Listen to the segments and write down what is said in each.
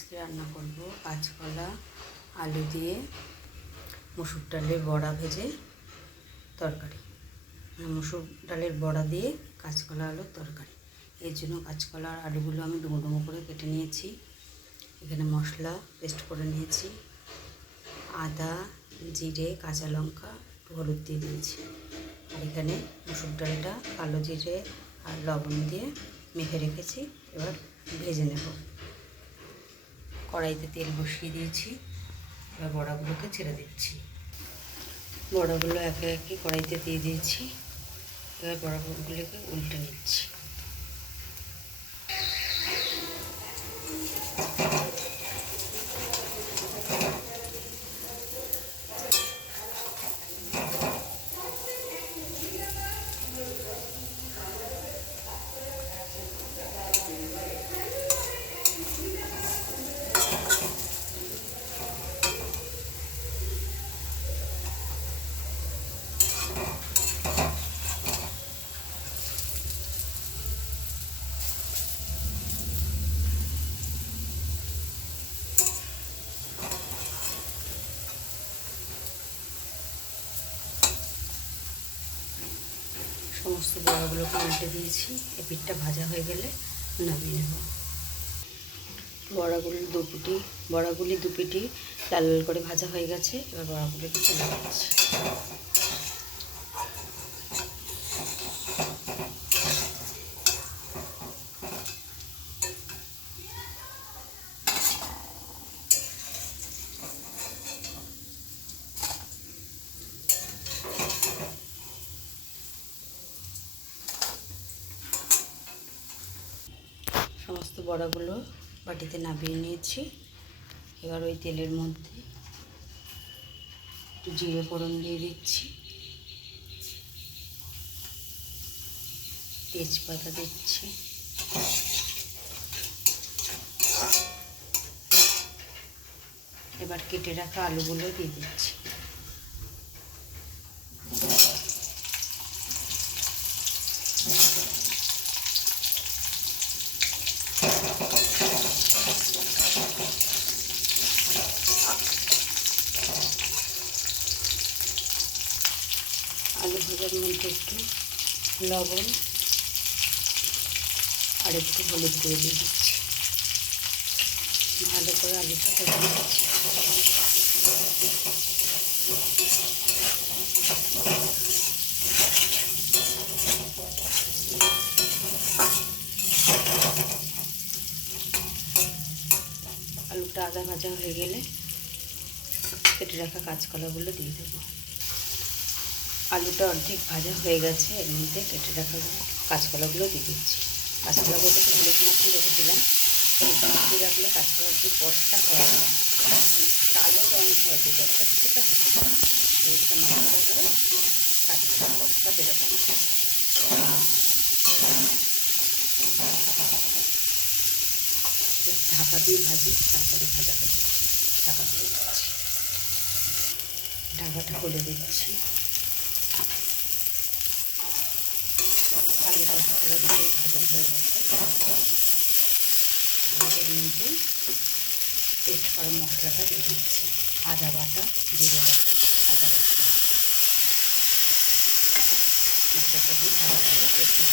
আজকে রান্না করব কাঁচকলা আলু দিয়ে মসুর ডালের বড়া ভেজে তরকারি। মসুর ডালের বড়া দিয়ে কাঁচকলা আলুর তরকারি। এর জন্য কাঁচকলা আর আলুগুলো আমি ডুমো ডুমো করে কেটে নিয়েছি। এখানে মশলা পেস্ট করে নিয়েছি, আদা, জিরে, কাঁচা লঙ্কা, হলুদ দিয়ে দিয়েছি। আর এখানে মসুর ডালটা কালো জিরে আর লবণ দিয়ে মেখে রেখেছি। এবার ভেজে নেব। কড়াইতে তেল বসিয়ে দিয়েছি, এবার বড়াগুলোকে ছেড়ে দিচ্ছি। বড়াগুলো একে একে কড়াইতে দিয়ে দিয়েছি। এবার বড়াগুলোকে উল্টে নিচ্ছি। সমস্ত বড়াগুলোকে উল্টে দিয়েছি। এই পিঠটা ভাজা হয়ে গেলে নামিয়ে নেব। বড়াগুলি দু পিঠি লাল লাল করে ভাজা হয়ে গেছে। এবার বড়াগুলোকে তুলে দিচ্ছি। সমস্ত বড়াগুলো বাটিতে নামিয়ে নিয়েছি। এবার ওই তেলের মধ্যে একটু জিরে ফোড়ন দিয়ে দিচ্ছি, তেজপাতা দিচ্ছি, এবার কেটে রাখা আলুগুলো দিয়ে দিচ্ছি। আলু ভাজার মধ্যে একটু লবণ আর একটু হলুদ দিয়ে দিচ্ছি। ভালো করে আলুটা ভেজে দিচ্ছি। আলুটা আধা ভাজা হয়ে গেলে কেটে রাখা কাঁচকলাগুলো দিয়ে দেবো। আলুটা অর্ধেক ভাজা হয়ে গেছে, এর মধ্যে কেটে রাখা কাঁচকলাগুলো দিয়ে দিচ্ছি। কাঁচকলাগুলোকে হলুদ মাখিয়ে রেখেছিলাম। হলুদ মাখিয়ে রাখলে কাঁচকলার যে কষটা হয়, কালো রঙ হয় যে তরকারি, সেটা হবে না। হলুদটা মাখিয়ে রাখলে কাঁচকলার কষটা বেরোবে না। ঢাকা দিয়ে ভাজি, তাড়াতাড়ি ভাজা হয়ে যাবে। ঢাকা দিয়ে দিচ্ছি। ঢাকাটা খুলে দিচ্ছি। আলু কাঁচকলা দুটোই ভাজা হয়ে গেছে। এর মধ্যে পেস্ট করা মশলাটা দিয়ে দিচ্ছি। আদা বাটা, জিরে বাটা, কাঁচা লঙ্কা। মশলাটা দিয়ে ভালো করে কষিয়ে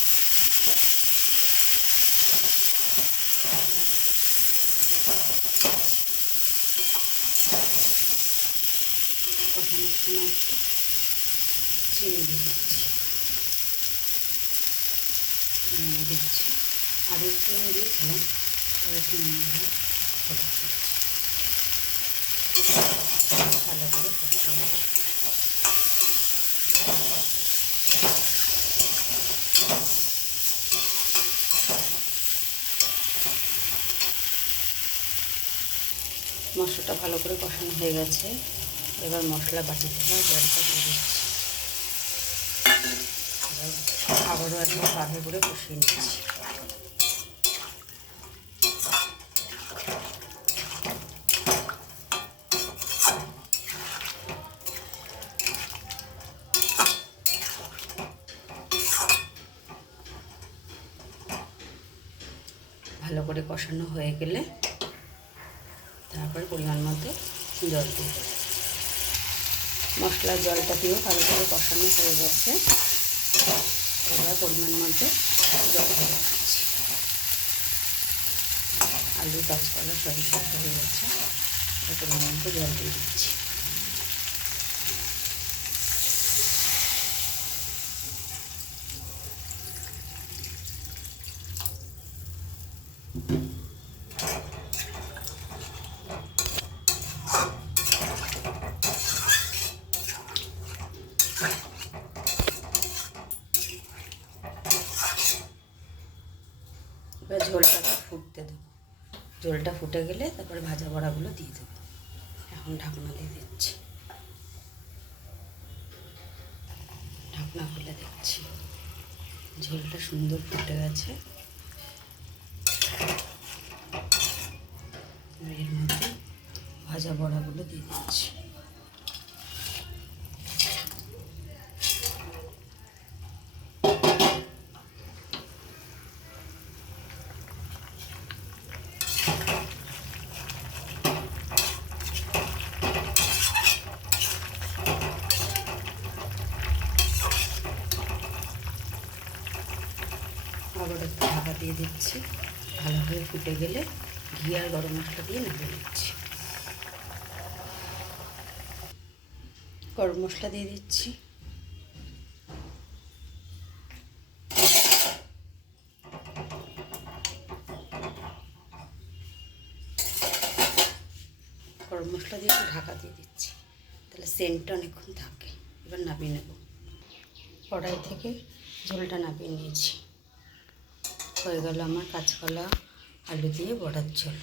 কষানোর সময় একটু চিনি দিয়ে দিচ্ছি। আর একটু নুন দিয়েছিলাম, একটু নুন দিলাম, হলুদ দিচ্ছি। ভালো করে কষিয়ে মশলাটা ভালো করে কষানো হয়ে গেছে। এবার মশলা বাটি ধোয়া জলটা দিয়ে দিচ্ছি। এবার আবারও একবার ভালো করে কষিয়ে নিচ্ছি। ভালো করে কষানো হয়ে গেলে তারপরে পরিমাণ মতো জল দিয়ে দেবো। মশলার জলটা দিয়েও ভালো করে কষানো হয়ে গেছে। এবার পরিমাণ মতো জল দিয়ে দিচ্ছি। আলু কাঁচকলা সবই সেদ্ধ হয়ে গেছে, পরিমাণ মতো জল দিয়ে দিচ্ছি। এবার ঝোলটাকে ফুটতে দেবো। ঝোলটা ফুটে গেলে তারপরে ভাজা বড়াগুলো দিয়ে দেবো। এখন ঢাকনা দিয়ে দিচ্ছি। ঢাকনা খুলে দেখছি ঝোলটা সুন্দর ফুটে গেছে। এর মধ্যে ভাজা বড়াগুলো দিয়ে দিচ্ছি। আবার একটু ঢাকা দিয়ে দিচ্ছি। ভালোভাবে ফুটে গেলে ঘি আর গরম মশলা দিয়ে নামিয়ে দিচ্ছি। গরম মশলা দিয়ে দিচ্ছি। গরম মশলা দিয়ে একটু ঢাকা দিয়ে দিচ্ছি, তাহলে সেন্টটা অনেকক্ষণ থাকে। এবার নামিয়ে নেব। কড়াই থেকে ঝোলটা নামিয়ে নিয়েছি। হয়ে গেল আমার কাঁচকলা আলু দিয়ে বড়ার ঝোল।